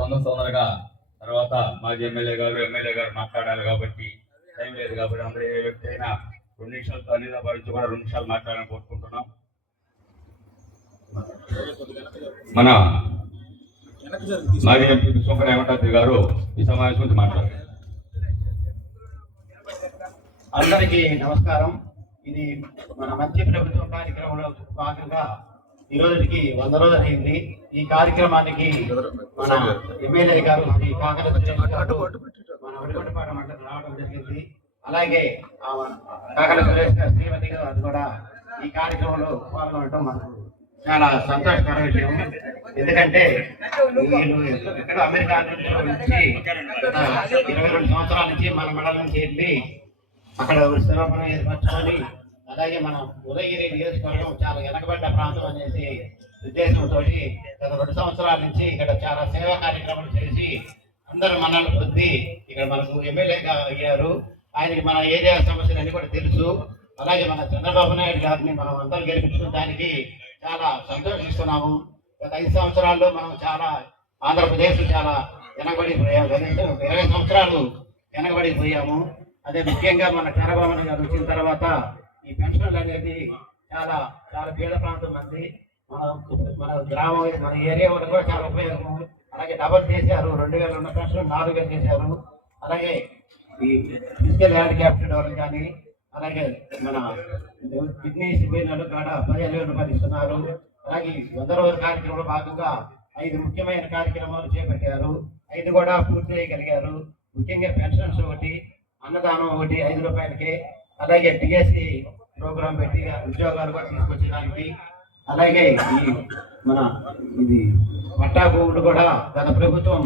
తొందర తొందరగా తర్వాత మాజీ ఎమ్మెల్యే గారు ఎమ్మెల్యే గారు మాట్లాడాలి కాబట్టి టైం లేదు కాబట్టి అందరూ ఏ వ్యక్తి అయినా రెండు నిమిషాలతో అనిదా భావించి కూడా రెండు నిమిషాలు మాట్లాడాలని కోరుకుంటున్నాం. మన మాజీ ఎంపీ విశ్వంకర వెంకటాద్రి గారు ఈ సమావేశం గురించి మాట్లాడారు. అందరికీ నమస్కారం. ఇది మన మంచి ప్రభుత్వం కార్యక్రమంలో భాగంగా ఈ రోజుకి వంద రోజులు అయింది. ఈ కార్యక్రమానికి మన ఎమ్మెల్యే గారు మన ఒడిగొండపాట మండలం రావడం జరిగింది. అలాగే ఆ కాకర సురేష్ గారు శ్రీమతి గారు అది కూడా ఈ కార్యక్రమంలో పాల్గొనడం మనకు చాలా సంతోషకర విషయం. ఎందుకంటే వీళ్ళు ఎక్కడో అమెరికా నుంచి ఇరవై రెండు సంవత్సరాల నుంచి మన మండలం నుంచి వెళ్ళి అక్కడ స్థిరపడం ఏర్పరచుకొని అలాగే మనం ఉదయగిరి నియోజకవర్గం చాలా వెనకబడ్డ ప్రాంతం అనేసి ఉద్దేశంతో గత రెండు సంవత్సరాల నుంచి ఇక్కడ చాలా సేవా కార్యక్రమాలు చేసి అందరు మనల్ని పొంది ఇక్కడ మనకు ఎమ్మెల్యేగా అయ్యారు. ఆయనకి మన ఏరియా సమస్యలన్నీ కూడా తెలుసు. అలాగే మన చంద్రబాబు నాయుడు గారిని మనం అందరం గెలిపించడానికి చాలా సంతోషిస్తున్నాము. గత ఐదు సంవత్సరాల్లో మనం చాలా ఆంధ్రప్రదేశ్ చాలా వెనకబడిపోయాము ఇరవై సంవత్సరాలు వెనకబడిపోయాము అదే ముఖ్యంగా మన చంద్రబాబు నాయుడు గారు వచ్చిన తర్వాత ఈ పెన్షన్లు అనేది చాలా చాలా పేద ప్రాంతం మంది మన మన గ్రామం మన ఏరియా వాళ్ళకి కూడా చాలా ఉపయోగం అలాగే డబల్ చేశారు రెండు వేలు ఉన్న పెన్షన్ నాలుగు వేలు చేశారు. అలాగే ఈ ఫిజికల్ హ్యాండిక్యాప్టెడ్ వాళ్ళకి కానీ అలాగే మన కిడ్నీస్ పోయిన వాళ్ళకి కూడా పదిహేను వేల రూపాయలు ఇస్తున్నారు. అలాగే వంద రోజుల కార్యక్రమంలో భాగంగా ఐదు ముఖ్యమైన కార్యక్రమాలు చేపట్టారు. ఐదు కూడా పూర్తి చేయగలిగారు. ముఖ్యంగా పెన్షన్స్ ఒకటి అన్నదానం ఒకటి ఐదు రూపాయలకి. అలాగే డిఎస్సి ప్రోగ్రాం పెట్టి ఉద్యోగాలు కూడా తీసుకొచ్చడానికి అలాగే ఈ మన ఇది పట్టా భూములు కూడా గత ప్రభుత్వం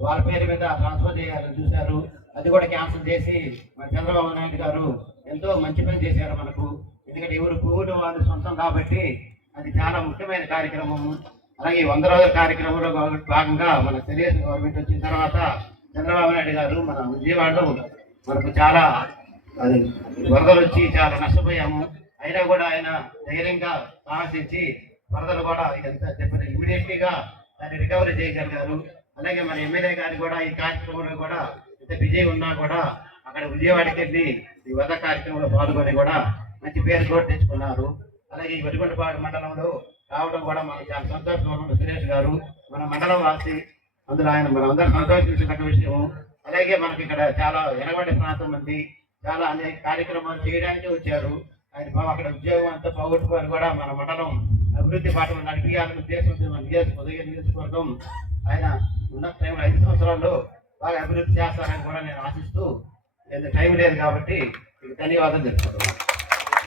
వారి పేరు మీద ట్రాన్స్ఫర్ చేయాలని చూశారు. అది కూడా క్యాన్సిల్ చేసి మన చంద్రబాబు నాయుడు గారు ఎంతో మంచి పని చేశారు మనకు. ఎందుకంటే ఎవరు పువ్వులు వాళ్ళు సొంతం కాబట్టి అది చాలా ముఖ్యమైన కార్యక్రమము అలాగే ఈ వంద రోజుల కార్యక్రమంలో భాగంగా మన తెలుగుదేశం గవర్నమెంట్ వచ్చిన తర్వాత చంద్రబాబు నాయుడు గారు మన విజయవాడలో మనకు చాలా అది వరదలు వచ్చి చాలా నష్టపోయాము. అయినా కూడా ఆయన ధైర్యంగా సాహసించి వరదలు కూడా ఎంత చెప్పిన గా దాన్ని రికవరీ చేయగలిగారు. అలాగే మన ఎమ్మెల్యే గారు కూడా ఈ కార్యక్రమంలో కూడా ఎంత బిజీ ఉన్నా కూడా అక్కడ విజయవాడకి వెళ్ళి ఈ వరద కార్యక్రమంలో పాల్గొని కూడా మంచి పేరు కూడా తెచ్చుకున్నారు. అలాగే ఈ వరిగొండపాడు మండలంలో రావడం కూడా మనకు చాలా సంతోషంగా సురేష్ గారు మన మండలం వాసి అందులో ఆయన మనం అందరం సంతోషించిన విషయము. అలాగే మనకి ఇక్కడ చాలా వెనబడి ప్రాంతం ఉంది. చాలా అనేక కార్యక్రమాలు చేయడానికి వచ్చారు. ఆయన బాబు అక్కడ ఉద్యోగం అంతా పోగొట్టుకొని కూడా మన మండలం అభివృద్ధి పాఠం నడిపించాలనే ఉద్దేశంతో మన నియోజక నియోజకవర్గం. ఆయన ఉన్న టైంలో ఐదు సంవత్సరాల్లో బాగా అభివృద్ధి చేస్తారని కూడా నేను ఆశిస్తూ నేను టైం లేదు కాబట్టి ధన్యవాదాలు తెలుసుకుంటున్నాను